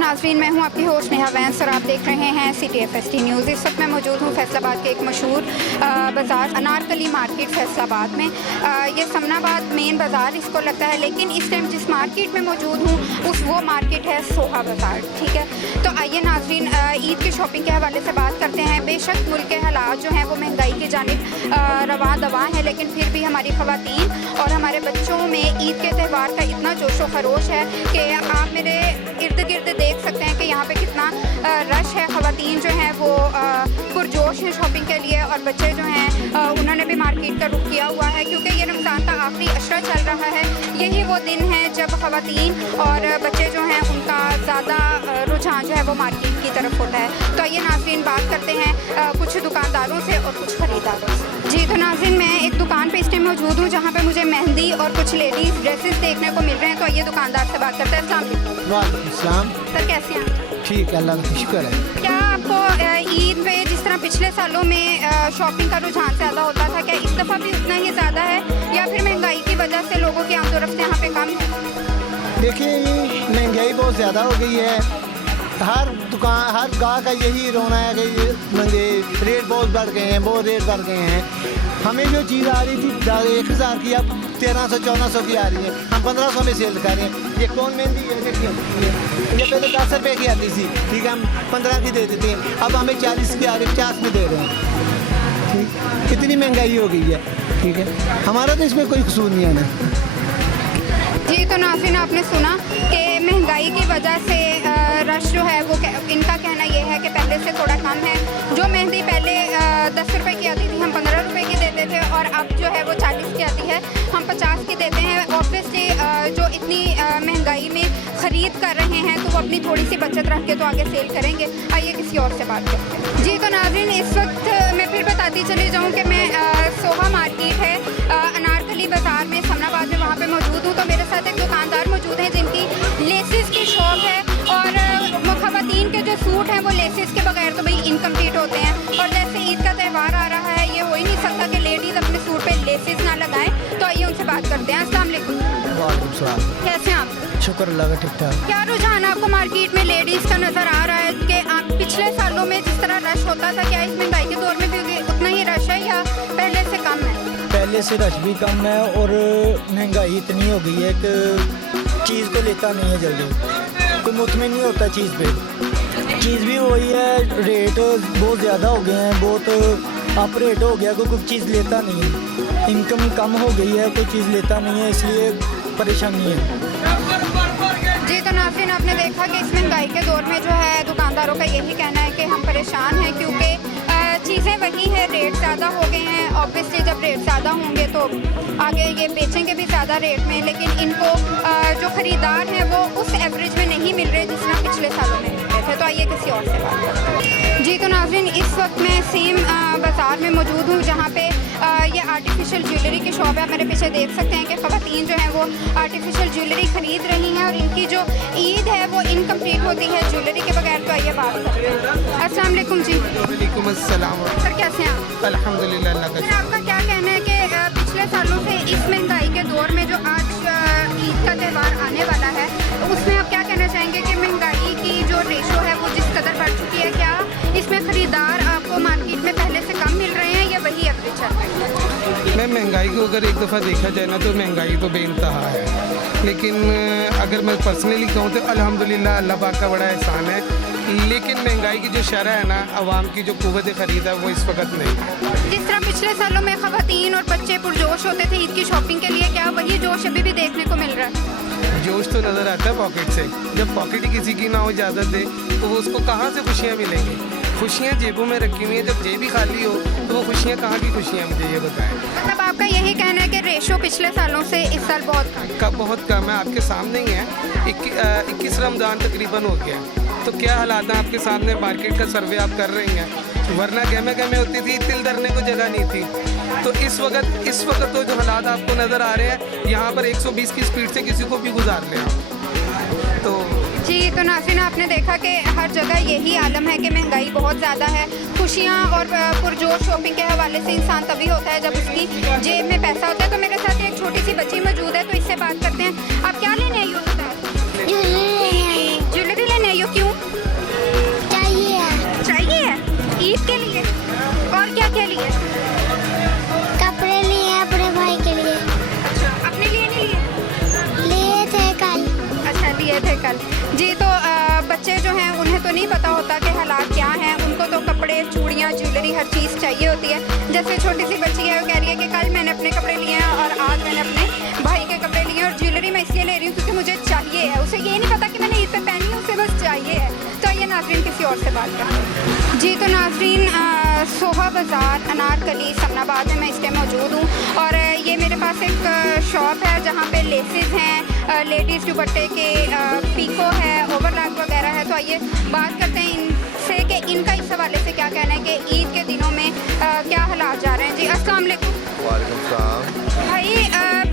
नाज़रीन, मैं हूं आपकी होस्ट नेहा वैंस और आप देख रहे हैं CTFST न्यूज़। इस वक्त मैं मौजूद हूं फैसलाबाद के एक मशहूर बाज़ार अनारकली मार्केट फैसलाबाद में। ये समनाबाद मेन बाज़ार इसको लगता है, लेकिन इस टाइम जिस मार्केट में मौजूद हूं वो मार्केट है सोहा बाज़ार। ठीक है, तो आइए नाज़रीन ईद की शॉपिंग के हवाले से बात करते हैं। बेशक मुल्क के हालात जो हैं वो महंगाई की जानिब रवां दवां है, लेकिन फिर भी हमारी ख़वातीन और हमारे बच्चों में ईद के त्यौहार का इतना जोशो खरोश है कि आप मेरे इर्द गिर्द देख सकते हैं कि यहाँ पे कितना रश है। ख़वातीन जो हैं वो पुरजोश हैं शॉपिंग के लिए, और बच्चे जो हैं उन्होंने भी मार्केट का रुख किया हुआ है, क्योंकि ये रमज़ान का आखिरी अशरा चल रहा है। यही वो दिन है जब ख़वातीन और बच्चे जो हैं उनका ज़्यादा रुझान जो है वो मार्केट की तरफ होता है। तो ये नाज़रीन बात करते हैं कुछ दुकानदारों से और कुछ ख़रीदारों से। जी तो नाज़रीन, मैं एक दुकान पे इस टाइम मौजूद हूँ जहाँ पे मुझे मेहंदी और कुछ लेडीज़ ड्रेसेस देखने को मिल रहे हैं। तो ये दुकानदार से बात करते हैं। अस्सलाम सर, कैसे हैं आप? ठीक है, अल्लाह का शुक्र है। क्या आपको ईद पे जिस तरह पिछले सालों में शॉपिंग का रुझान ज़्यादा होता था, क्या इस दफ़ा भी उतना ही ज़्यादा है, या फिर महंगाई की वजह से लोगों की आमदोरफ्त यहाँ पे कम है? देखिए, महंगाई बहुत ज़्यादा हो गई है। हर दुकान हर गाँव का यही रोना है कि ये महंगे रेट बहुत बढ़ गए हैं, बहुत रेट बढ़ गए हैं। हमें जो चीज़ आ रही थी 1000 की, अब 1300-1400 की आ रही है। हम 1500 में सेल कर रहे हैं। ये कौन मेहंदी है? ये पहले 10 रुपये की आती थी, ठीक है, हम 15 की दे देते हैं। अब हमें 40 की आ रही है, 50 में दे रहे हैं। ठीक, कितनी महंगाई हो गई है। ठीक है, हमारा तो इसमें कोई कसूर नहीं है ना। जी तो नाज़रीन, आपने सुना कि महंगाई की वजह से रश जो है वो इनका कहना ये है कि पहले से थोड़ा कम है। जो मेहंदी पहले 10 रुपये की आती थी, हम 15 रुपये की देते थे, और अब जो है वो 40 की आती है, हम 50 की देते हैं। ऑब्वियसली जो इतनी महंगाई में ख़रीद कर रहे हैं तो वो अपनी थोड़ी सी बचत रख के तो आगे सेल करेंगे। आइए किसी और से बात करते हैं। जी तो नाज़रीन, इस वक्त मैं फिर बताती चली जाऊँ कि मैं सोहा मार्केट है अनारकली बाज़ार में समनाबाद में वहाँ पे मौजूद हूँ। तो मेरे साथ एक दुकानदार मौजूद हैं जिनकी लेसिस की शॉप है, और ख़वातीन के जो सूट हैं वो लेसिस के बगैर तो भाई इनकम्प्लीट होते हैं। और जैसे ईद का त्यौहार आ रहा है, ये हो ही नहीं सकता कि लेडीज़ अपने सूट पे लेसिस ना लगाएं। तो आइए उनसे बात करते हैं। अस्सलाम वालेकुम। वालेकुम सलाम। कैसे हैं आप? शुक्र अल्लाह का, ठीक ठाक। क्या रुझान आपको मार्केट में लेडीज़ का नज़र आ रहा है कि आप पिछले सालों में जिस तरह रश होता था, क्या इस महंगाई के दौर में भी उतना ही रश है या पहले से कम है? पहले से रश भी कम है, और महंगाई इतनी हो गई है कि चीज़ को लेता नहीं है जल्दी, कोई मुतमिन नहीं होता चीज़ पे। चीज़ भी वही है, रेट बहुत ज़्यादा हो गए हैं, बहुत अप रेट हो गया, कोई चीज़ लेता नहीं है। इनकम कम हो गई है, कोई चीज़ लेता नहीं है, इसलिए परेशानी है। जी तो नाज़रीन, आपने देखा कि इस महंगाई के दौर में जो है दुकानदारों का यही कहना है कि हम परेशान हैं, क्योंकि चीज़ें वही है, रेट ज़्यादा हो गए हैं। ऑब्वियसली जब रेट ज़्यादा होंगे तो आगे ये बेचेंगे भी ज़्यादा रेट में, लेकिन इनको जो ख़रीदार हैं वो उस एवरेज में नहीं मिल रहे जिस तरह पिछले सालों में मिलते थे। तो आइए किसी और से बात करते हैं। जी तो नाज़रीन, इस वक्त मैं सेम बाज़ार में मौजूद हूँ जहाँ पे ये आर्टिफिशियल ज्वेलरी की शॉप है। मेरे पीछे देख सकते हैं कि ख़वातीन जो हैं वो आर्टिफिशियल ज्वेलरी ख़रीद रही हैं, और इनकी जो ईद है वो इनकम्प्लीट होती है ज्वेलरी के बगैर। तो आइए बात करते हैं। अस्सलाम वालेकुम जी। वालेकुम अस्सलाम। सर, कैसे हैं आप? अल्हम्दुलिल्लाह, अल्लाह का सर, आपका क्या कहना है कि पिछले सालों से इस महंगाई के दौर में जो आज ईद का त्यौहार आने वाला है, उसमें आप क्या कहना चाहेंगे कि महंगाई की जो रेशो है वो जिस कदर बढ़ चुकी है, क्या इसमें ख़रीदार आपको मार्केट में पहले से कम मिल रहे हैं या वही एवरेज चल रही है? मैं महंगाई को अगर एक दफ़ा देखा जाए ना, तो महंगाई तो बेइंतहा है, लेकिन अगर मैं पर्सनली कहूँ तो अल्हम्दुलिल्लाह अल्लाह पाक का बड़ा एहसान है। लेकिन महंगाई की जो शरह है ना, आवाम की जो कुव्वत ख़रीद है वो इस वक्त नहीं है। जिस तरह पिछले सालों में ख़वातीन और बच्चे पुरजोश होते थे ईद की शॉपिंग के लिए, क्या वही जोश अभी भी देखने को मिल रहा है? जोश तो नज़र आता है पॉकेट से। जब पॉकेट ही किसी की ना हो इजाज़त दे तो वो उसको कहाँ से खुशियाँ मिलेंगी? खुशियाँ जेबों में रखी हुई हैं, जब जेब ही खाली हो तो वो खुशियाँ कहाँ की खुशियाँ, मुझे ये बताएं। मतलब आपका यही कहना है कि रेशो पिछले सालों से इस साल बहुत कम है, आपके सामने ही है। 21 रमज़ान तकरीबन हो गया, तो क्या हालात हैं आपके सामने, मार्केट का सर्वे आप कर रही हैं। वरना गहमे गहमे होती थी, तिल धरने को जगह नहीं थी। तो इस वक्त तो जो हालात आपको नज़र आ रहे हैं, यहाँ पर 120 की स्पीड से किसी को भी गुजार लें आप। तो जी तो नाज़रीन, आपने देखा कि हर जगह यही आलम है कि महंगाई बहुत ज़्यादा है। खुशियाँ और पुरजोश शॉपिंग के हवाले से इंसान तभी होता है जब उसकी जेब में पैसा होता है। तो मेरे साथ एक छोटी सी बच्ची मौजूद है, तो इससे बात करते हैं। आप क्या लेने आई हो? ज्वेलरी लेने आई हो, क्यों? चाहिए है ईद के लिए? और क्या क्या लिए? कपड़े लिए अपने भाई के लिए। अच्छा, अपने लिए नहीं लिए थे कल। अच्छा, लिए थे कल। जी, तो बच्चे जो हैं उन्हें तो नहीं पता होता कि हालात क्या हैं। उनको तो कपड़े, चूड़ियाँ, ज्वेलरी, हर चीज़ चाहिए होती है। जैसे छोटी सी बच्ची है, वो कह रही है कि कल मैंने अपने कपड़े लिए हैं और आज मैंने अपने भाई के कपड़े लिए हैं, और ज्वेलरी मैं इसलिए ले रही हूँ क्योंकि मुझे चाहिए है। उसे ये नहीं पता कि मैंने ईद पे पहनी है, उसे बस चाहिए है। तो ये नाज़रीन किसी और से बात करें। जी, तो नाज़रीन सोहा बाज़ार अनारकली समनाबाद में मैं इस टाइम मौजूद हूँ, और ये मेरे पास एक शॉप है जहाँ पे लेसेस हैं, लेडीज़ दुपट्टे के, पीको है, ओवरलैक वगैरह है। तो आइए बात करते हैं इनसे कि इनका इस हवाले से क्या कहना है कि ईद के दिनों में क्या हालात जा रहे हैं। जी, अस्सलाम वालेकुम। वालेकुम सलाम। भाई,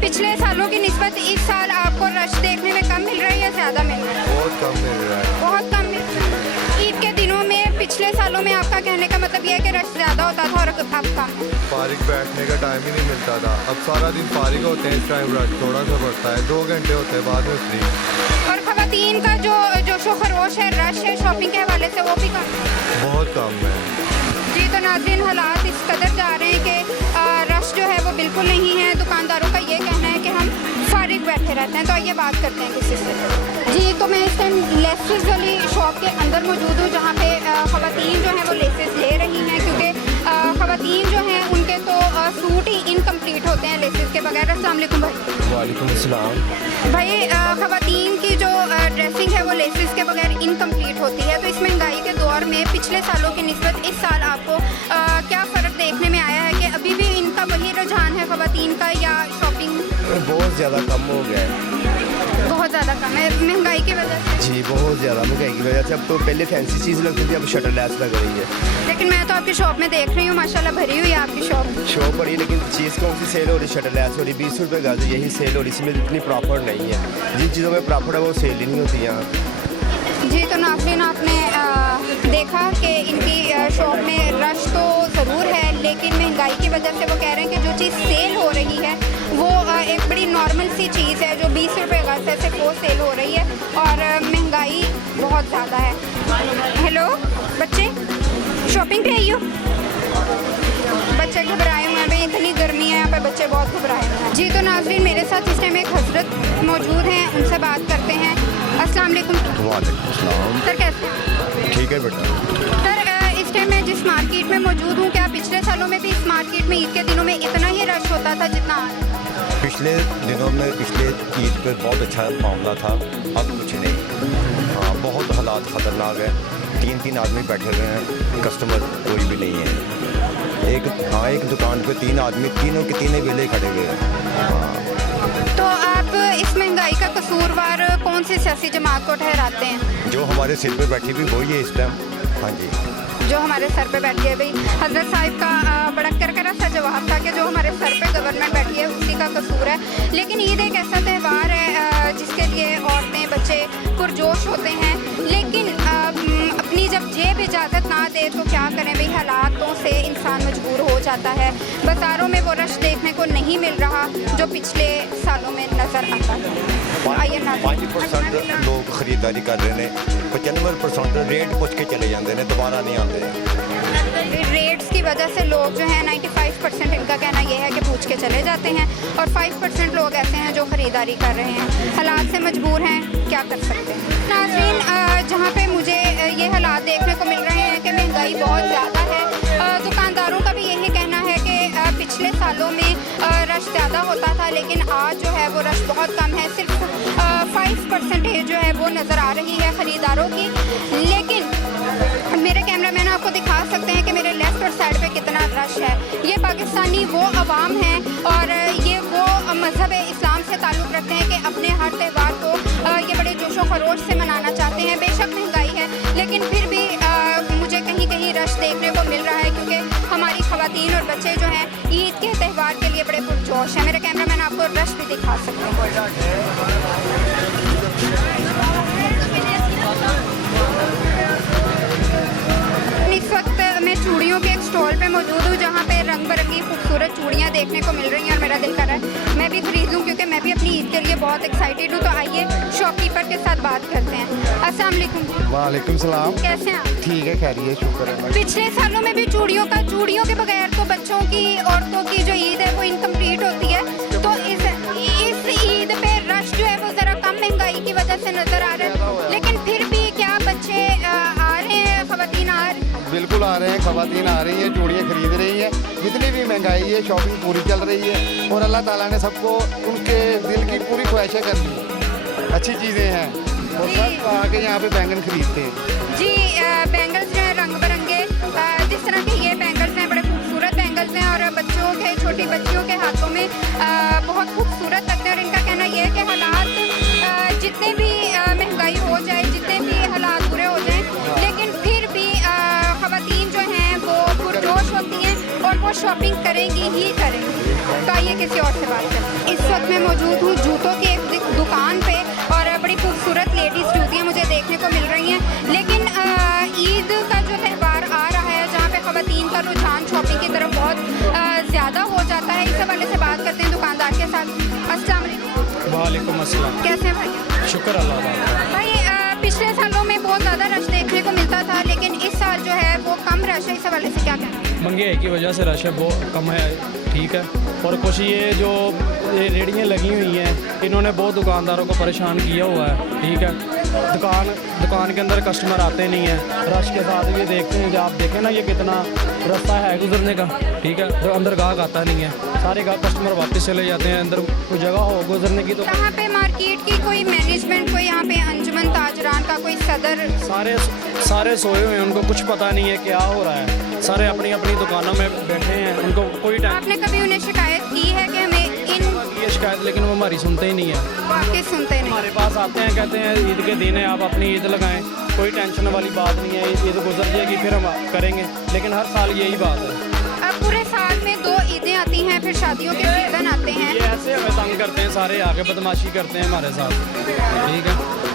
पिछले सालों की निस्बत इस साल आपको रश देखने में कम मिल रहा है या ज़्यादा मिल रहा है? बहुत कम मिल रहा है। बहुत कम मिल रहा है। ईद के दिनों में पिछले सालों में आपका कहने का मतलब ये है कि रश ज़्यादा होता था और अब कम है। फारिग बैठने का टाइम ही नहीं मिलता था। अब सारा दिन फारिग होते हैं, इस टाइम रश थोड़ा सा बढ़ता है, 2 घंटे होते हैं बाद में फ्री। और ख़वातीन का जो जोशो खरोश है, रश है शॉपिंग के हवाले से, वो भी कम है। बहुत कम है। जी, तो नाज़रीन हालात इस कदर जा रहे हैं कि रश जो है वो बिल्कुल नहीं है। दुकानदारों का ये कहना है कि हम फारिग बैठे रहते हैं। तो आइए बात करते हैं किसी से। जी, तो मैं इस टाइम लेसेस वाली शॉप के अंदर मौजूद हूँ जहाँ पे ख़वातीन जो हैं वो लेसेस ले रही हैं, क्योंकि ख़वातीन जो हैं उनके तो सूट ही इनकम्प्लीट होते हैं लेसेस के बगैर। अस्सलाम वालेकुम भाई। वालेकुम अस्सलाम। भाई, ख़वातीन की जो ड्रेसिंग है वो लेसेस के बगैर इनकम्प्लीट होती है। तो इस महंगाई के दौर में पिछले सालों की निस्बत इस साल आपको क्या फ़र्क देखने में आया है कि अभी भी इनका वही रुझान है ख़वातीन का, या शॉपिंग बहुत ज़्यादा कम हो गया है। बहुत ज़्यादा कम है महंगाई की वजह से? जी, बहुत ज़्यादा महंगाई की वजह से। अब तो पहले फैंसी चीज़ लगती थी, अब शटर लेस लग रही है। लेकिन मैं तो आपकी शॉप में देख रही हूँ, माशाल्लाह भरी हुई है आपकी शॉप। शॉप बड़ी, लेकिन चीज़ कौन सी सेल हो रही? शटर लेस हो रही, 20 रुपये गज यही सेल हो रही। इसमें इतनी प्रॉफिट नहीं है। जिन चीज़ों में प्रॉफिट है वो सेल ही नहीं होती यहाँ। जी, तो नाज़रीन आपने देखा कि इनकी शॉप में रश तो ज़रूर है, लेकिन महंगाई की वजह से वो कह रहे हैं कि जो चीज़ सेल हो रही है वो एक बड़ी नॉर्मल सी चीज़ है जो 20 रुपये गज है, सिर्फ वो सेल हो रही है, और महंगाई बहुत ज़्यादा है। हेलो बच्चे, शॉपिंग पे आई हो? बच्चे घबराए हुए हैं भाई, इतनी गर्मी है यहाँ पे, बच्चे बहुत घबराए हुए हैं। जी, तो नाज़रीन मेरे साथ इस टाइम एक हजरत मौजूद हैं, उनसे बात करते हैं। अस्सलाम वालेकुम। वालेकुम सलाम। सर, कैसे हैं? ठीक है बेटा। सर, इस टाइम मैं जिस मार्केट में मौजूद हूँ, क्या पिछले सालों में भी इस मार्केट में ईद के दिनों में इतना ही रश होता था जितना आज? पिछले दिनों में पिछले ईद पे बहुत अच्छा मामला था, अब कुछ नहीं। हाँ, बहुत हालात ख़तरनाक है। 3 आदमी बैठे हुए हैं, कस्टमर कोई भी नहीं है। एक दुकान पे 3 आदमी, तीनों के तीनों वेले खड़े हुए हैं। हाँ। तो आप इस महंगाई का कसूरवार कौन सी सियासी जमात को ठहराते हैं? जो हमारे सिर पे बैठी हुई वही है इस टाइम। हाँ जी, जो हमारे सर पे बैठी है भाई, हजरत साहिब का बड़ा करकरा सा जवाब था कि जो हमारे सर पे गवर्नमेंट बैठी है उसी का कसूर है। लेकिन ईद एक ऐसा त्यौहार है जिसके लिए औरतें, बच्चे पुरजोश होते हैं, लेकिन अपनी जब जेब इजाज़त ना दे तो क्या करें भाई, हालातों से इंसान मजबूर हो जाता है। बाज़ारों में वो रश देखने को नहीं मिल रहा जो पिछले सालों में नज़र आता है। आइए ना, 5% लोग ख़रीदारी कर रहे हैं, 95% रेट पूछ के चले जाते हैं, दोबारा नहीं आते हैं। रेट्स की वजह से लोग जो है 95% इनका कहना यह है कि पूछ के चले जाते हैं, और 5% लोग ऐसे हैं जो ख़रीदारी कर रहे हैं, हालात से मजबूर हैं, क्या कर सकते हैं। नाज़रीन, जहाँ पे मुझे ये हालात देखने को मिल रहे हैं कि महंगाई बहुत ज़्यादा है, दुकानदारों का भी यही कहना है कि पिछले सालों में रश ज़्यादा होता था, लेकिन आज जो है वो रश बहुत कम है। सिर्फ 5% जो है वो नज़र आ रही है ख़रीदारों की। लेकिन मेरे कैमरामैन आपको दिखा सकते हैं कि मेरे लेफ़्ट और साइड पे कितना रश है। ये पाकिस्तानी वो अवाम हैं और ये वो मज़हब इस्लाम से ताल्लुक़ रखते हैं कि अपने हर त्यौहार को ये बड़े जोशो खरोश से मनाना चाहते हैं। बेशक महंगाई है, लेकिन फिर भी मुझे कहीं कहीं रश देखने को मिल रहा है, क्योंकि हमारी ख़वातीन और बच्चे जो हैं ईद के त्यौहार के लिए बड़े पुरजोश हैं। मेरे कैमरामैन आपको रश भी दिखा सकते हैं। इस वक्त मैं चूड़ी चूड़ियों के एक स्टॉल पे मौजूद हूँ जहाँ पे रंग बिरंगी खूबसूरत चूड़ियाँ देखने को मिल रही हैं और मेरा दिल कर रहा है मैं भी खरीद लूँ क्योंकि मैं भी अपनी ईद के लिए बहुत एक्साइटेड हूँ। तो आइए शॉपकीपर के साथ बात करते हैं। अस्सलाम वालेकुम। वालेकुम सलाम। कैसे हैं आप? ठीक है, खैरियत, शुक्र है। पिछले सालों में भी चूड़ियों के बगैर तो बच्चों की औरतों की जो ईद है वो इनकम्प्लीट होती है। तो इस ईद पे रश जो है वो ज़रा कम महंगाई की वजह से नज़र आ रहा है, लेकिन फिर भी क्या बच्चे आ रहे हैं, ख़वातीन आ रही? बिल्कुल आ रहे हैं, ख़वातीन आ रही हैं, चूड़ियाँ खरीद रही हैं। जितनी भी महंगाई है, शॉपिंग पूरी चल रही है और अल्लाह ताला ने सबको उनके दिल की पूरी ख्वाहिशें कर दी। अच्छी चीज़ें हैं और सब आके यहाँ पे बैंगन खरीदते हैं। जी बैंगल्स जो है रंग बिरंगे, जिस तरह के ये बैंगल्स हैं बड़े खूबसूरत बैंगल्स हैं और बच्चों के छोटी बच्चियों के हाथों में बहुत खूबसूरत लगते हैं। और इनका कहना ये है कि हालात जितने भी महंगाई हो जाए, जितने भी हालात बुरे हो जाएं, लेकिन फिर भी ख़वातीन जो हैं वो पुरजोश होती हैं और वो शॉपिंग करेंगी ही करेंगी। तो आइए किसी और से बात करें। इस वक्त मैं मौजूद हूँ जूतों की एक दुकान पे और बड़ी खूबसूरत लेडीज़ जूतियाँ मुझे देखने को मिल रही हैं। लेकिन ईद का जो त्यौहार आ रहा है जहाँ पे ख़वातीन का रुझान शॉपिंग की तरफ बहुत ज़्यादा हो जाता है, इस हवाले से बात करते हैं दुकानदार के साथ। अस्सलाम वालेकुम। वालेकुम अस्सलाम। कैसे हैं भाई? शुक्र अल्लाह का। भाई पिछले सालों में बहुत ज़्यादा रश देखने को मिलता था, लेकिन इस साल जो है वो कम रश है, इस हवाले से क्या कहना है? महंगाई की वजह से रश है वो कम है, ठीक है। और कुछ ये जो ये रेहड़ियाँ लगी हुई हैं इन्होंने बहुत दुकानदारों को परेशान किया हुआ है, ठीक है। दुकान के अंदर कस्टमर आते नहीं हैं, रश के साथ ये देखते हैं। जब आप देखें ना ये कितना रास्ता है गुजरने का, ठीक है, तो अंदर गाहक आता नहीं है, सारे गाहक कस्टमर वापस चले जाते हैं। अंदर कोई जगह हो गुजरने की तो यहाँ पे मार्केट की कोई मैनेजमेंट, कोई यहाँ पे अंजुमन ताजरान का कोई सदर? सारे सोए हुए हैं, उनको कुछ पता नहीं है क्या हो रहा है, सारे अपनी अपनी दुकानों में बैठे हैं, उनको कोई टाइम। आपने कभी उन्हें शिकायत की है कि हमें ये शिकायत, लेकिन वो हमारी सुनते ही नहीं है। वो आपकी सुनते नहीं? हमारे पास आते हैं, कहते हैं ईद के दिन है आप अपनी ईद लगाएं, कोई टेंशन वाली बात नहीं है, ईद गुजर जाएगी फिर हम करेंगे, लेकिन हर साल यही बात है। अब पूरे साल में 2 ईदें आती हैं, फिर शादियों के सीजन आते हैं। ये ऐसे हमें तंग करते हैं, सारे आके बदमाशी करते हैं हमारे साथ, ठीक है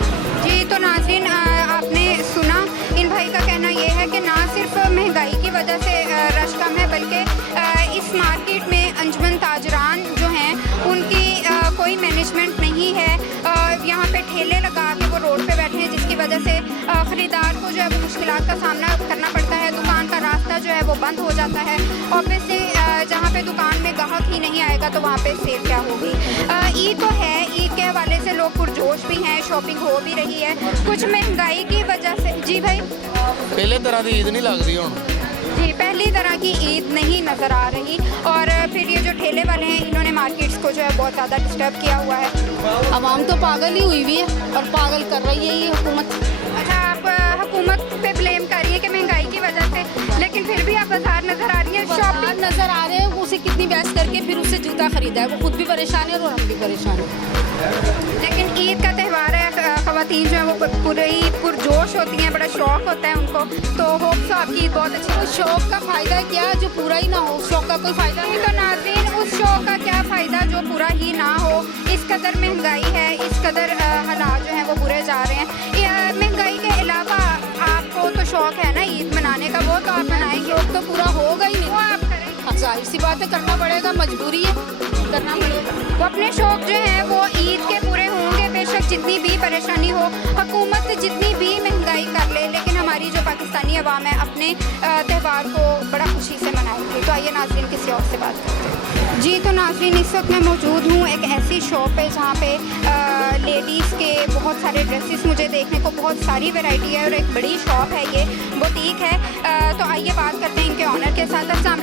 जी। तो नाज़रीन आपने सुना, इन भाई का कहना ये है कि ना सिर्फ महंगाई की वजह से रश कम है, बल्कि इस मार्केट में अंजुमन ताजरान जो हैं उनकी कोई मैनेजमेंट नहीं है। यहाँ पे ठेले लगा के वो रोड पे बैठे हैं, जिसकी वजह से ख़रीदार को जो है वो मुश्किलात का सामना करना पड़ता है। दुकान का रास्ता जो है वो बंद हो जाता है। ऑब्वियसली जहाँ पे दुकान में ग्राहक ही नहीं आएगा तो वहाँ पे सेल क्या होगी। ईद तो है, ईद के हवाले से लोग पुरजोश भी हैं, शॉपिंग हो भी रही है। कुछ महंगाई की वजह से जी भाई पहले तरह की ईद नहीं लग रही हूँ जी, पहली तरह की ईद नहीं नज़र आ रही। और फिर ये जो ठेले वाले हैं इन्होंने मार्केट्स को जो है बहुत ज़्यादा डिस्टर्ब किया हुआ है। आवाम तो पागल ही हुई हुई है और पागल कर रही है ये हुकूमत। अच्छा, आप हुकूमत पे ब्लेम कर रही है कि महंगाई की वजह से, लेकिन फिर भी आप बाजार नज़र आ रही है, शॉपिंग नज़र आ रहे हैं। उसे कितनी बहस करके फिर उससे जूता खरीदा है, वो खुद भी परेशान है और हम भी परेशान हैं। लेकिन ईद का त्यौहार है, ख़वातीन जो है वो पूरी पुरजोश होती हैं, बड़ा शौक़ होता है उनको। तो होप सो आपकी ईद बहुत अच्छी हो। शौक़ का फ़ायदा क्या जो पूरा ही ना हो, शौक़ का कोई फ़ायदा नहीं। तो नाज़रीन उस शौक़ का क्या फ़ायदा जो पूरा ही ना हो। इस कदर महंगाई है, इस कदर हालात जो हैं वो बुरे जा रहे हैं। महंगाई के अलावा आपको तो शौक़ है ना ईद मनाने का, वो तो आप मनाएंगे। शौक़ तो पूरा होगा ही नहीं, वो आप करेंगे। जाहिर सी बात है, करना पड़ेगा, मजबूरी है, करना पड़ेगा। वो अपने शौक़ जो हैं वो ईद के पूरे होंगे, बेशक जितनी भी परेशानी हो, हुकूमत जितनी भी महंगाई कर ले, लेकिन हमारी जो पाकिस्तानी अवाम है अपने त्यौहार को बड़ा खुशी से मनाएंगे। तो आइए नाज़रीन किसी और से बात करते हैं। जी तो नाज़रीन इस वक्त मैं मौजूद हूँ एक ऐसी शॉप है जहाँ पे लेडीज़ के बहुत सारे ड्रेसेस मुझे देखने को बहुत सारी वैरायटी है और एक बड़ी शॉप है, ये बुटीक है। तो आइए बात करते हैं इनके ऑनर के साथ। अस्सलाम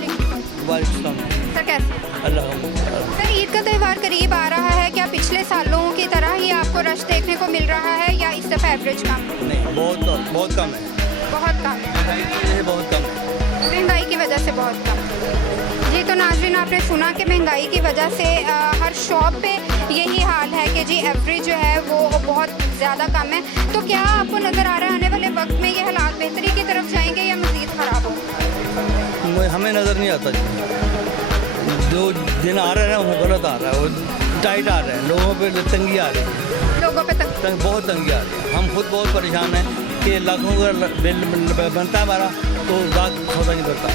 वालेकुम सर, कैसे? सर ईद का त्यौहार करीब आ रहा है, क्या पिछले सालों की तरह ही आपको रश देखने को मिल रहा है या इस दफ़ा एवरेज कम? नहीं, बहुत कम है, बहुत कम है, बहुत कम है, महंगाई की वजह से बहुत कम। जी तो नाज़रीन आपने सुना कि महंगाई की वजह से हर शॉप पे यही हाल है कि जी एवरेज जो है वो बहुत ज़्यादा कम है। तो क्या आपको नज़र आ रहा है आने वाले वक्त में ये हालात बेहतरी की तरफ जाएंगे या मज़ीद ख़राब होंगे? हमें नज़र नहीं आता। जो दिन आ रहा है ना वो गलत आ रहा है, वो टाइट आ रहा है, लोगों पे तंगी आ रही है, लोगों पे बहुत तंगी आ रही है। हम खुद बहुत परेशान हैं कि लाखों का बिल बनता है हमारा, तो गाहक सौदा नहीं करता,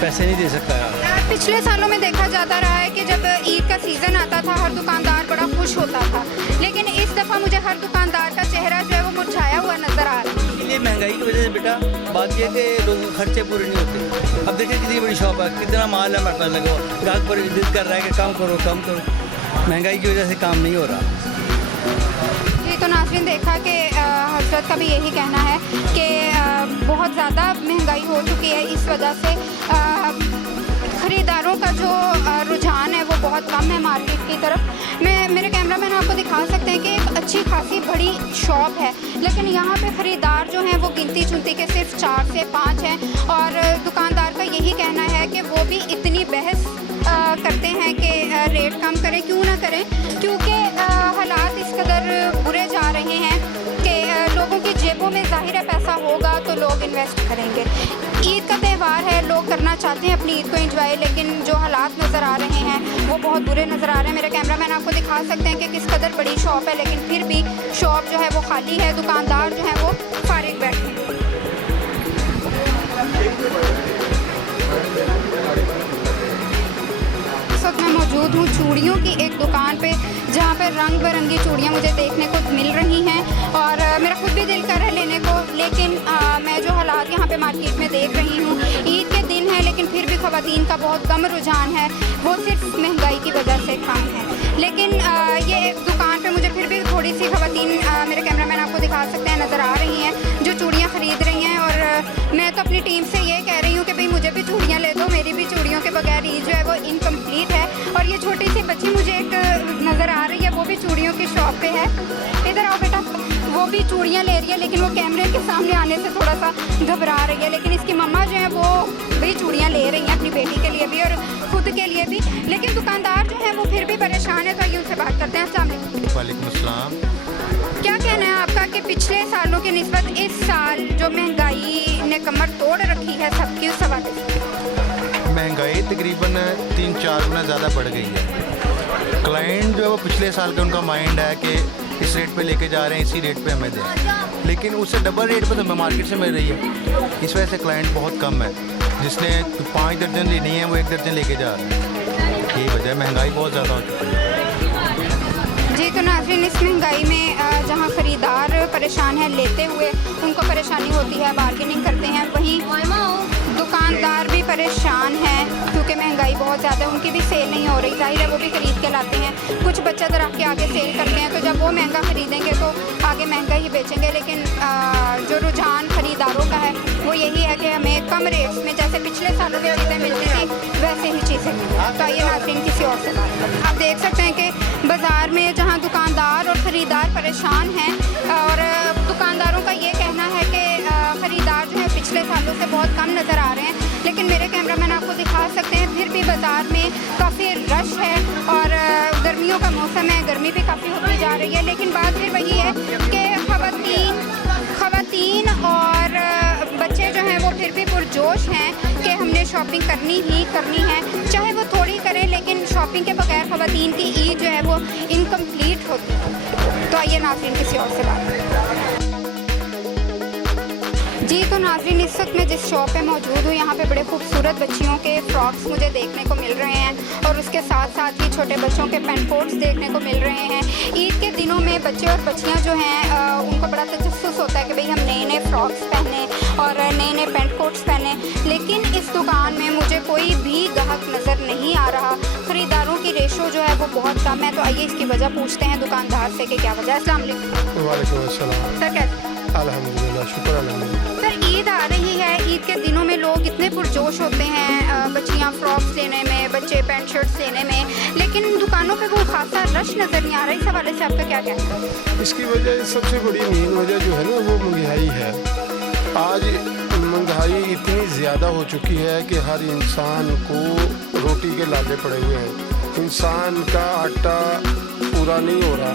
पैसे नहीं दे सकता यार। पिछले सालों में देखा जाता रहा है कि जब ईद का सीज़न आता था हर दुकानदार बड़ा खुश होता था, लेकिन इस दफ़ा मुझे हर दुकानदार का चेहरा जो है वो मुरझाया हुआ नज़र आ रहा है। इसलिए महंगाई की वजह से बेटा बात यह है कि लोगों के खर्चे पूरे नहीं होते। अब देखिए कितनी बड़ी शॉप है, कितना माल है हमारे पास लगा हुआ, ग्राहक पर जिद कर रहा है कि कम करो कम करो, महंगाई की वजह से काम नहीं हो रहा। जी तो नाज़रीन देखा कि हज़रत का भी यही कहना है कि बहुत ज़्यादा महंगाई हो चुकी है, इस वजह से ख़रीदारों का जो रुझान है वो बहुत कम है मार्केट की तरफ। मेरे कैमरामैन आपको दिखा सकते हैं कि एक अच्छी खासी बड़ी शॉप है, लेकिन यहाँ पे ख़रीदार जो हैं वो गिनती चुनती के सिर्फ 4 से 5 हैं, और दुकानदार का यही कहना है कि वो भी इतनी बहस करते हैं कि रेट कम करें, क्यों ना करें, क्योंकि हालात इस कदर बुरे जा रहे हैं कि लोगों की जेबों में ज़ाहिर है पैसा होगा तो लोग इन्वेस्ट करेंगे। ईद का त्यौहार है, लोग करना चाहते हैं अपनी ईद को एंजॉय, लेकिन जो हालात नज़र आ रहे हैं वो बहुत बुरे नज़र आ रहे हैं। मेरे कैमरामैन आपको दिखा सकते हैं कि किस कदर बड़ी शॉप है, लेकिन फिर भी शॉप जो है वो खाली है, दुकानदार जो है वो फारिग बैठे हैं। इस वक्त मैं मौजूद हूँ चूड़ियों की एक दुकान पे, जहाँ पे रंग बिरंगी चूड़ियाँ मुझे देखने को मिल रही हैं, और मेरा खुद भी दिल कर रहा है लेने को, लेकिन मैं जो हालात यहाँ पे मार्केट में देख रही हूँ, ईद के दिन है लेकिन फिर भी ख़वातीन का बहुत कम रुझान है, वो सिर्फ महंगाई की वजह से कम है। लेकिन ये दुकान पे मुझे फिर भी थोड़ी सी ख़वातीन, मेरे कैमरामैन आपको दिखा सकते हैं, नज़र आ रही हैं जो चूड़ियाँ ख़रीद रही हैं, और मैं तो अपनी टीम से ये कह रही हूँ कि भाई मुझे भी चूड़ियाँ ले दो, मेरी भी चूड़ियों के बगैर ईद जो है वो इनकम्प्लीट है। और ये छोटी सी बच्ची मुझे एक नज़र आ रही है, वो भी चूड़ियों की शॉप पे है, इधर आओ बेटा, वो भी चूड़ियाँ ले रही है, लेकिन वो कैमरे के सामने आने से थोड़ा सा घबरा रही है, लेकिन इसकी मम्मा जो है वो भी चूड़ियाँ ले रही हैं अपनी बेटी के लिए भी और खुद के लिए भी, लेकिन दुकानदार जो है वो फिर भी परेशान है, तो आइए उनसे बात करते हैं। अस्सलाम वालेकुम। वालेकुम अस्सलाम। क्या कहना है आपका कि पिछले सालों की निस्बत इस साल जो महंगाई ने कमर तोड़ रखी है सबकी, उस हवाले से? महंगाई तकरीबन 3-4 गुना ज़्यादा बढ़ गई है। क्लाइंट जो है वो पिछले साल का उनका माइंड है कि इस रेट पे लेके जा रहे हैं, इसी रेट पे हमें दें, लेकिन उससे डबल रेट पे तो हमें मार्केट से मिल रही है, इस वजह से क्लाइंट बहुत कम है। जिसने 5 दर्जन लेनी है वो 1 दर्जन लेके जा रहा है, यही वजह है, महंगाई बहुत ज़्यादा हो चुकी है। जी तो नाज़रीन इस महंगाई में जहाँ ख़रीदार परेशान है लेते हुए, उनको परेशानी होती है, बार्गेनिंग करते हैं, वहीं दुकानदार भी परेशान हैं क्योंकि महंगाई बहुत ज़्यादा है, उनकी भी सेल नहीं हो रही, जाहिर है वो भी ख़रीद के लाते हैं, कुछ बच्चा दर के आगे सेल करते हैं, तो जब वो महंगा ख़रीदेंगे तो आगे महंगा ही बेचेंगे, लेकिन जो रुझान ख़रीदारों का है वो यही है कि हमें कम रेट्स में, जैसे पिछले सालों में चीज़ें मिलती थी वैसे ही चीज़ें मिलें। तो आइए नाज़रीन किसी और से बात करें। आप देख सकते हैं कि बाज़ार में जहाँ दुकानदार और ख़रीदार परेशान हैं, और दुकानदारों का ये कहना है कि ख़रीदार जो है पिछले सालों से बहुत कम नज़र आ रहे हैं, लेकिन मेरे कैमरामैन आपको दिखा सकते हैं फिर भी बाज़ार में काफ़ी रश है, और गर्मियों का मौसम है, गर्मी भी काफ़ी होती जा रही है, लेकिन बात फिर वही है कि ख़वातीन और बच्चे जो हैं वो फिर भी पुरजोश हैं कि हमने शॉपिंग करनी ही करनी है, चाहे वो थोड़ी करें, लेकिन शॉपिंग के बगैर ख़वातीन की ईद जो है वो इनकम्प्लीट होती है। तो आइए नाज़रीन किसी और से बात करें। जी तो नाज़रीन इस वक्त मैं जिस शॉप पे मौजूद हूँ, यहाँ पे बड़े खूबसूरत बच्चियों के फ्रॉक्स मुझे देखने को मिल रहे हैं, और उसके साथ साथ ही छोटे बच्चों के पेंट कोट्स देखने को मिल रहे हैं। ईद के दिनों में बच्चे और बच्चियाँ जो हैं उनको बड़ा तजस्सुस होता है कि भाई हम नए नए फ्रॉक्स पहने और नए नए पेंट कोट्स पहने, लेकिन इस दुकान में मुझे कोई भी ग्राहक नज़र नहीं आ रहा, ख़रीदारों की रेशो जो है वो बहुत कम है। तो आइए इसकी वजह पूछते हैं दुकानदार से कि क्या वजह है। अस्सलाम वालेकुम। वालेकुम अस्सलाम। सर कैसे? अल्हम्दुलिल्लाह, शुक्र अल्हम्दुलिल्लाह। सर ईद आ रही है, ईद के दिनों में लोग इतने पुरजोश होते हैं, बच्चियाँ फ्रॉक्स लेने में, बच्चे पैंट शर्ट्स लेने में, लेकिन दुकानों पे वो खासा रश नज़र नहीं आ रहा है, इस हवाले से आपका क्या कहना है? इसकी वजह सबसे बड़ी मेन वजह जो है ना वो महंगाई है। आज महंगाई इतनी ज़्यादा हो चुकी है कि हर इंसान को रोटी के लाले पड़े हुए हैं, इंसान का आटा पूरा नहीं हो रहा।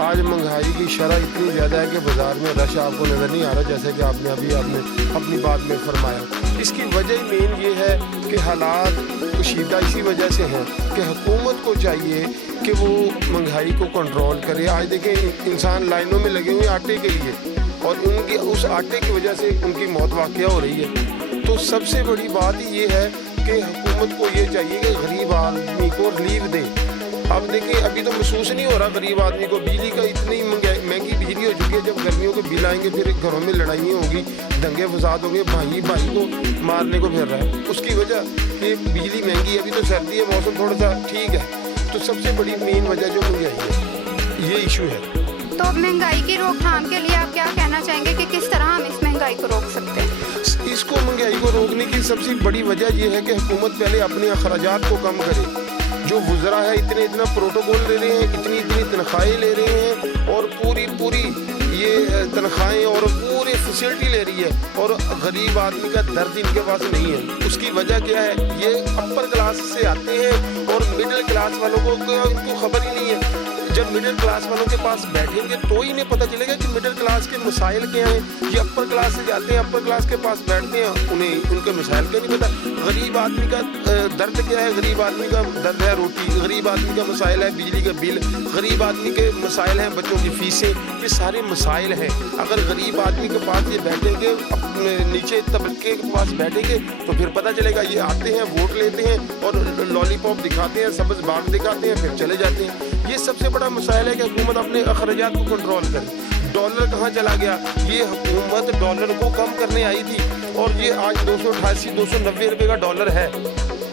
आज महंगाई की शरह इतनी ज़्यादा है कि बाज़ार में रश आपको नज़र नहीं आ रहा, जैसे कि आपने अपनी बात में फरमाया। इसकी वजह मेन ये है कि हालात कशीदा इसी वजह से हैं कि हुकूमत को चाहिए कि वो महंगाई को कंट्रोल करे। आज देखें इंसान लाइनों में लगे हुए आटे के लिए, और उनके उस आटे की वजह से उनकी मौत वाक़या हो रही है। तो सबसे बड़ी बात ये है कि हुकूमत को ये चाहिए कि गरीब आदमी को रिलीफ दे। अब देखिए अभी तो महसूस नहीं हो रहा गरीब आदमी को, बिजली का इतनी महंगी बिजली हो चुकी है। जब गर्मियों के बिल आएंगे फिर घरों में लड़ाइयाँ होगी, दंगे फसाद होंगे, भाई भाई को मारने को फिर रहा है। उसकी वजह कि बिजली महंगी है। अभी तो सर्दी है, मौसम थोड़ा सा ठीक है, तो सबसे बड़ी मेन वजह जो महंगाई है, ये इशू है। तो महंगाई की रोकथाम के लिए आप क्या कहना चाहेंगे कि किस तरह हम इस महंगाई को रोक सकते हैं? इसको महंगाई को रोकने की सबसे बड़ी वजह ये है कि हुकूमत पहले अपने अखराजात को कम करे। जो वुज़रा है इतना प्रोटोकॉल ले रहे हैं, इतनी तनख्वाहें ले रहे हैं और पूरी ये तनख्वाहें और पूरी फैसिलिटी ले रही है, और गरीब आदमी का दर्द इनके पास नहीं है। उसकी वजह क्या है? ये अपर क्लास से आते हैं और मिडिल क्लास वालों को इनको खबर ही नहीं है। जब मिडिल क्लास वालों के पास बैठेंगे तो ही इन्हें पता चलेगा कि मिडिल क्लास के मसाइल क्या हैं। ये अपर क्लास से जाते हैं, अपर क्लास के पास बैठते हैं, उन्हें उनके मसाइल क्या नहीं पता। गरीब आदमी का दर्द क्या है? गरीब आदमी का दर्द है रोटी, गरीब आदमी का मसाइल है बिजली का बिल, गरीब आदमी के मसाइल हैं बच्चों की फीसें, ये सारे मसाइल हैं। अगर गरीब आदमी के पास ये बैठेंगे, अपने नीचे तबके के पास बैठेंगे, तो फिर पता चलेगा। ये आते हैं, वोट लेते हैं और लॉलीपॉप दिखाते हैं, सब्ज़ बाग दिखाते हैं, फिर चले जाते हैं। ये सबसे बड़ा मसाइल है कि हुकूमत अपने अखराजात को कंट्रोल करे। डॉलर कहाँ चला गया? ये हुकूमत डॉलर को कम करने आई थी और ये आज 288-290 रुपये का डॉलर है।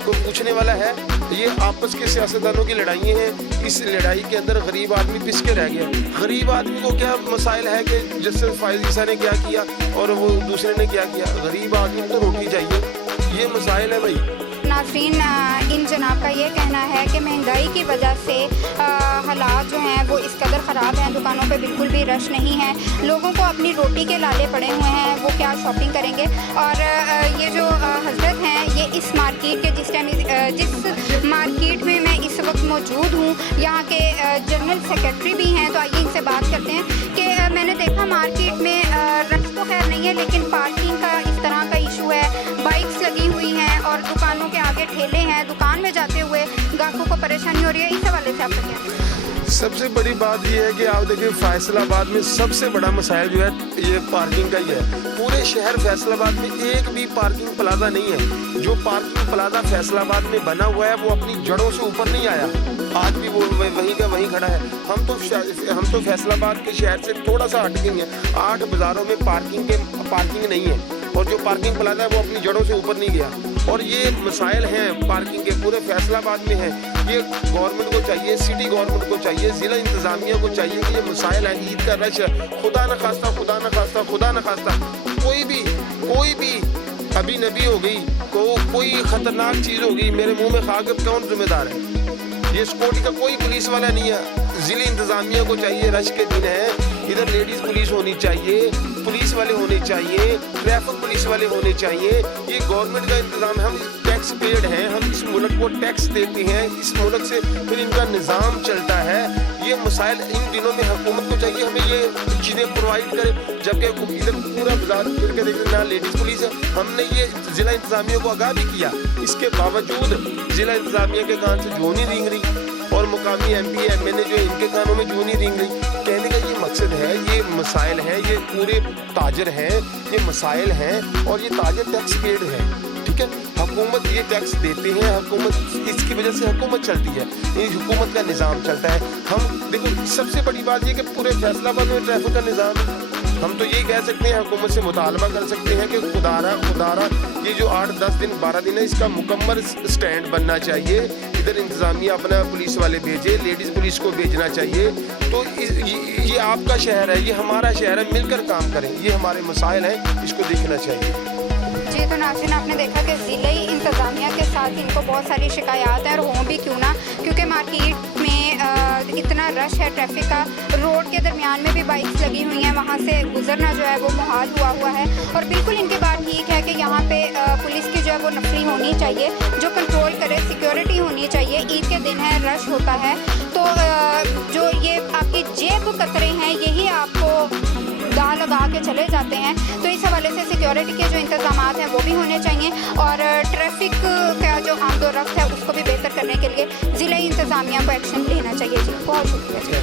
कोई पूछने वाला है? ये आपस के सियासतदानों की लड़ाइयाँ हैं। इस लड़ाई के अंदर गरीब आदमी पिस के रह गया। गरीब आदमी को क्या मसाइल है कि जस्टिस फाइज ईसा ने क्या किया और वो दूसरे ने क्या किया? गरीब आदमी को रोटी चाहिए, ये मसाइल है भाई। नाज़रीन, इन जनाब का ये कहना है कि महंगाई की वजह से हालात जो हैं वो इस कदर ख़राब हैं, दुकानों पे बिल्कुल भी रश नहीं है, लोगों को अपनी रोटी के लाले पड़े हुए हैं, वो क्या शॉपिंग करेंगे। और ये जो हज़रत हैं, ये इस मार्केट के जिस मार्केट में मैं इस वक्त मौजूद हूँ, यहाँ के जनरल सेक्रेटरी भी हैं, तो आइए इनसे बात करते हैं कि मैंने देखा मार्केट में रश तो खैर नहीं है, लेकिन पार्किंग का इस तरह का इशू है, बाइक्स लगी हुई हैं और दुकानों के आगे ठेले हैं, दुकान में जाते हुए ग्राहकों को परेशानी हो रही है। इस हवाले से आपका क्या? सबसे बड़ी बात यह है कि आप देखिए फैसलाबाद में सबसे बड़ा मसाइल जो है ये पार्किंग का ही है। पूरे शहर फैसलाबाद में एक भी पार्किंग प्लाजा नहीं है। जो पार्किंग प्लाजा फैसलाबाद में बना हुआ है वो अपनी जड़ों से ऊपर नहीं आया, आज भी वो वहीं का वहीं खड़ा है। हम तो फैसलाबाद के शहर से थोड़ा सा हट गए हैं। 8 बाज़ारों में पार्किंग नहीं है और जो पार्किंग प्लाजा है वो अपनी जड़ों से ऊपर नहीं गया। और ये मसाइल हैं पार्किंग के, पूरे फैसलाबाद में हैं। ये गवर्नमेंट को चाहिए, सिटी गवर्नमेंट को चाहिए, ज़िला इंतज़ामिया को चाहिए कि ये मसाइल हैं। ईद का रश है, खुदा न खास्ता कोई भी अभी नबी हो गई, कोई ख़तरनाक चीज़ हो गई, मेरे मुंह में खा के कौन जिम्मेदार है? ये सिक्योरिटी का कोई पुलिस वाला नहीं है। ज़िला इंतज़ामिया को चाहिए, रश के दिन है, इधर लेडीज़ पुलिस होनी चाहिए, पुलिस वाले होने चाहिए, ट्रैफिक पुलिस वाले होने चाहिए। ये गवर्नमेंट का इंतज़ाम है। हम टैक्स पेड हैं, हम इस मुल्क को टैक्स देते हैं, इस मुल्क से फिर इनका निज़ाम चलता है। ये मसाइल इन दिनों में हुकूमत को चाहिए हमें ये चीज़ें प्रोवाइड करे, जबकि इधर पूरा बाजार फिर के देखते ना लेडीज़ पुलिस है। हमने ये ज़िला इंतज़ामिया को आगाह भी किया, इसके बावजूद ज़िला इंतज़ामिया के कान से जूं नहीं रेंग रही और मुकामी MP MNA जो इनके कानों में जूं नहीं रेंग रही। कहने का ये मकसद है, ये मसाइल हैं, ये पूरे ताजर हैं, ये मसाइल हैं और ये ताजर टैक्स पेड है। ठीक है, हुकूमत ये टैक्स देते हैं, हुकूमत इसकी वजह से हुकूमत चलती है, ये हुकूमत का निज़ाम चलता है। हम देखो सबसे बड़ी बात ये कि पूरे फैसलाबाद में ट्रैफिक का निज़ाम है। हम तो ये कह सकते हैं, हुकूमत से मुतालबा कर सकते हैं कि खुदारा ये जो 8-10 दिन 12 दिन है, इसका मुकम्मल स्टैंड बनना चाहिए। इधर इंतज़ामिया अपना पुलिस वाले भेजे, लेडीज़ पुलिस को भेजना चाहिए। तो ये आपका शहर है, ये हमारा शहर है, मिलकर काम करें। ये हमारे मसाइल हैं, इसको देखना चाहिए। जी, तो नाज़रीन आपने देखा कि ज़िले इंतज़ामिया के साथ इनको बहुत सारी शिकायत है और हों भी क्यों ना, क्योंकि मार्केट में इतना रश है ट्रैफिक का, रोड के दरमियान में भी बाइक्स लगी हुई हैं, वहाँ से गुजरना जो है वो मुहाल हुआ है। और बिल्कुल इनकी बात ठीक है कि यहाँ पे पुलिस की जो है वो नफरी होनी चाहिए, जो कंट्रोल करे, सिक्योरिटी होनी चाहिए। ईद के दिन है, रश होता है, तो जो ये आपकी जेब कतरे हैं यही आपको दाह लगा के चले जाते हैं। तो इस हवाले से सिक्योरिटी के जो इंतजाम हैं वो भी होने चाहिए और ट्रैफिक का जो आमदोरफ्त है उसको भी बेहतर करने के लिए ज़िला इंतज़ामिया को एक्शन लेना चाहिए। जी, बहुत शुक्रिया।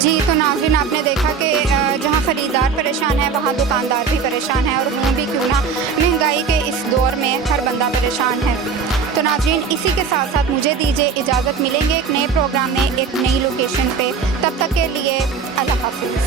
जी, तो नाज़रीन आपने देखा कि जहाँ ख़रीदार परेशान है वहाँ दुकानदार भी परेशान है, और हों भी क्यों ना, महंगाई के इस दौर में हर बंदा परेशान है। तो नाज़रीन इसी के साथ साथ मुझे दीजिए इजाज़त, मिलेंगे एक नए प्रोग्राम में एक नई लोकेशन पे। तब तक के लिए अल्लाह हाफ़िज़।